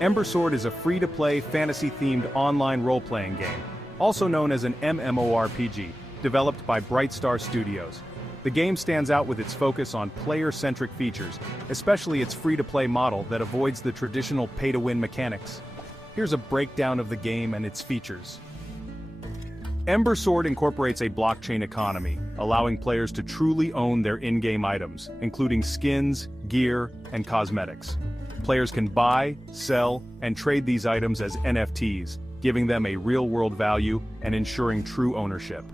Ember Sword is a free-to-play, fantasy-themed online role-playing game, also known as an MMORPG, developed by Brightstar Studios. The game stands out with its focus on player-centric features, especially its free-to-play model that avoids the traditional pay-to-win mechanics. Here's a breakdown of the game and its features. Ember Sword incorporates a blockchain economy, allowing players to truly own their in-game items, including skins, gear, and cosmetics. Players can buy, sell, and trade these items as NFTs, giving them a real-world value and ensuring true ownership.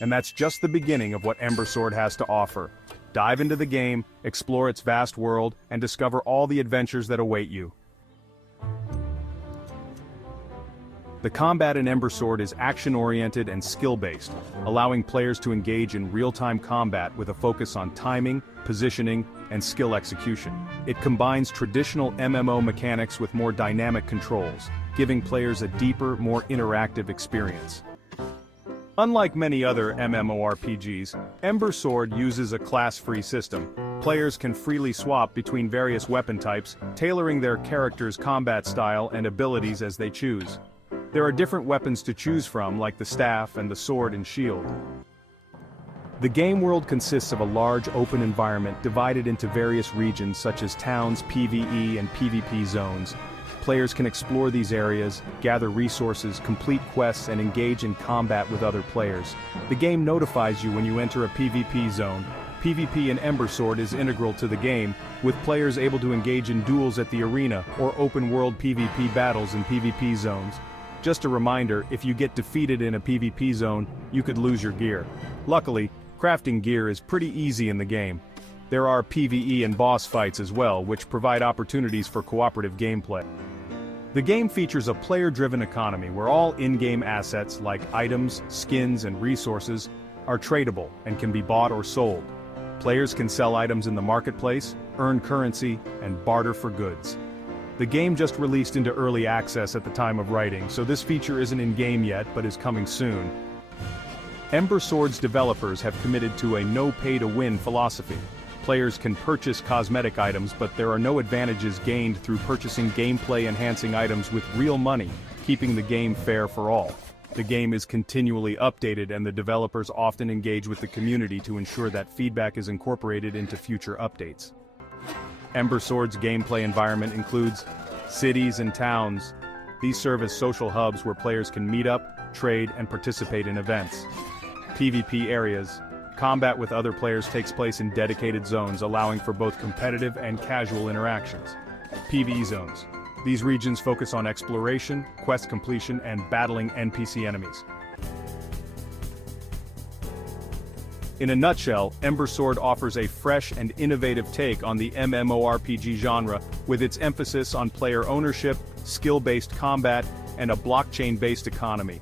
And that's just the beginning of what Ember Sword has to offer. Dive into the game, explore its vast world, and discover all the adventures that await you. The combat in Ember Sword is action-oriented and skill-based, allowing players to engage in real-time combat with a focus on timing, positioning, and skill execution. It combines traditional MMO mechanics with more dynamic controls, giving players a deeper, more interactive experience. Unlike many other MMORPGs, Ember Sword uses a class-free system. Players can freely swap between various weapon types, tailoring their character's combat style and abilities as they choose. There are different weapons to choose from, like the staff and the sword and shield. The game world consists of a large open environment divided into various regions such as towns, PvE and PvP zones. Players can explore these areas, gather resources, complete quests, and engage in combat with other players. The game notifies you when you enter a PvP zone. PvP in Ember Sword is integral to the game, with players able to engage in duels at the arena or open-world PvP battles in PvP zones. Just a reminder, if you get defeated in a PvP zone, you could lose your gear. Luckily, crafting gear is pretty easy in the game. There are PvE and boss fights as well, which provide opportunities for cooperative gameplay. The game features a player-driven economy where all in-game assets like items, skins, and resources are tradable and can be bought or sold. Players can sell items in the marketplace, earn currency, and barter for goods. The game just released into early access at the time of writing, so this feature isn't in-game yet but is coming soon. Ember Sword's developers have committed to a no-pay-to-win philosophy. Players can purchase cosmetic items, but there are no advantages gained through purchasing gameplay-enhancing items with real money, keeping the game fair for all. The game is continually updated and the developers often engage with the community to ensure that feedback is incorporated into future updates. Ember Sword's gameplay environment includes cities and towns. These serve as social hubs where players can meet up, trade, and participate in events. PvP areas. Combat with other players takes place in dedicated zones, allowing for both competitive and casual interactions. PvE zones. These regions focus on exploration, quest completion, and battling NPC enemies. In a nutshell, Ember Sword offers a fresh and innovative take on the MMORPG genre, with its emphasis on player ownership, skill-based combat, and a blockchain-based economy.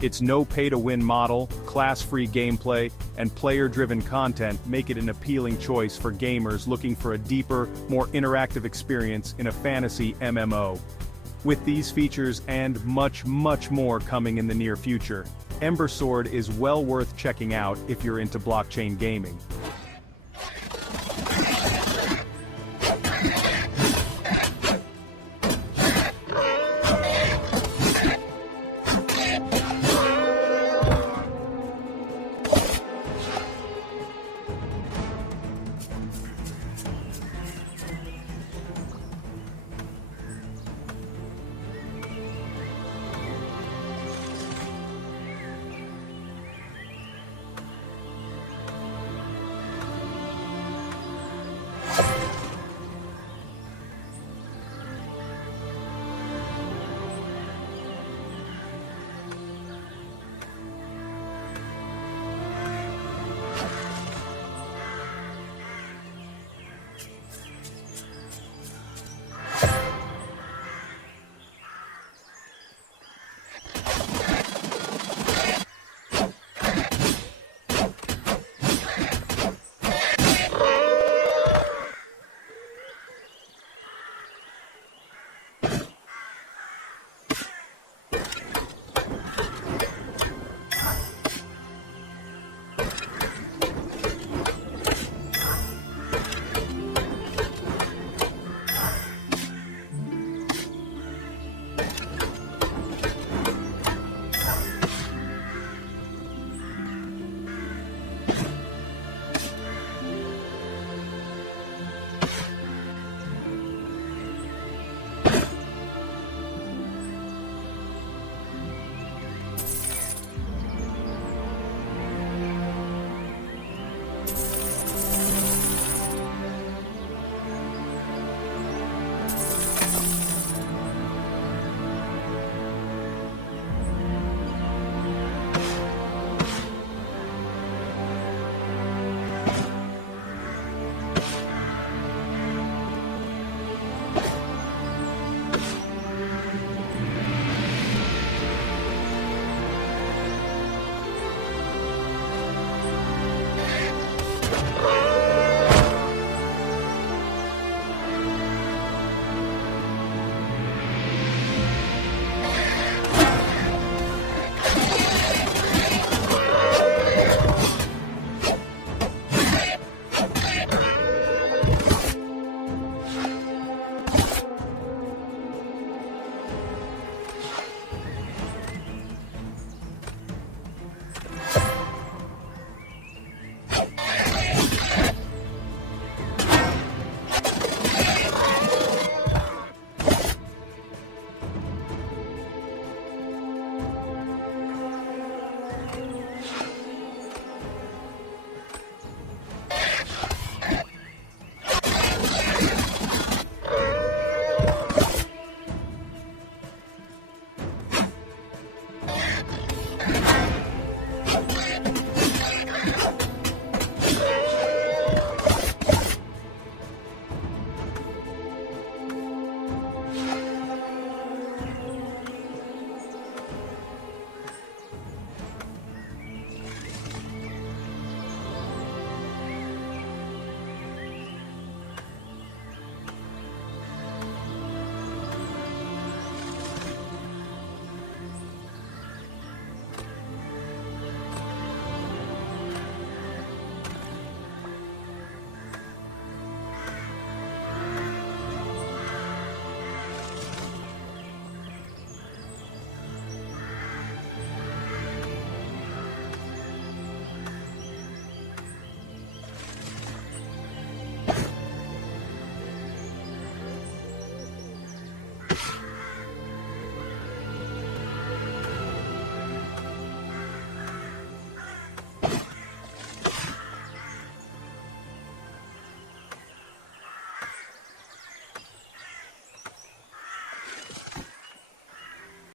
Its no-pay-to-win model, class-free gameplay, and player-driven content make it an appealing choice for gamers looking for a deeper, more interactive experience in a fantasy MMO. With these features and much more coming in the near future, Ember Sword is well worth checking out if you're into blockchain gaming.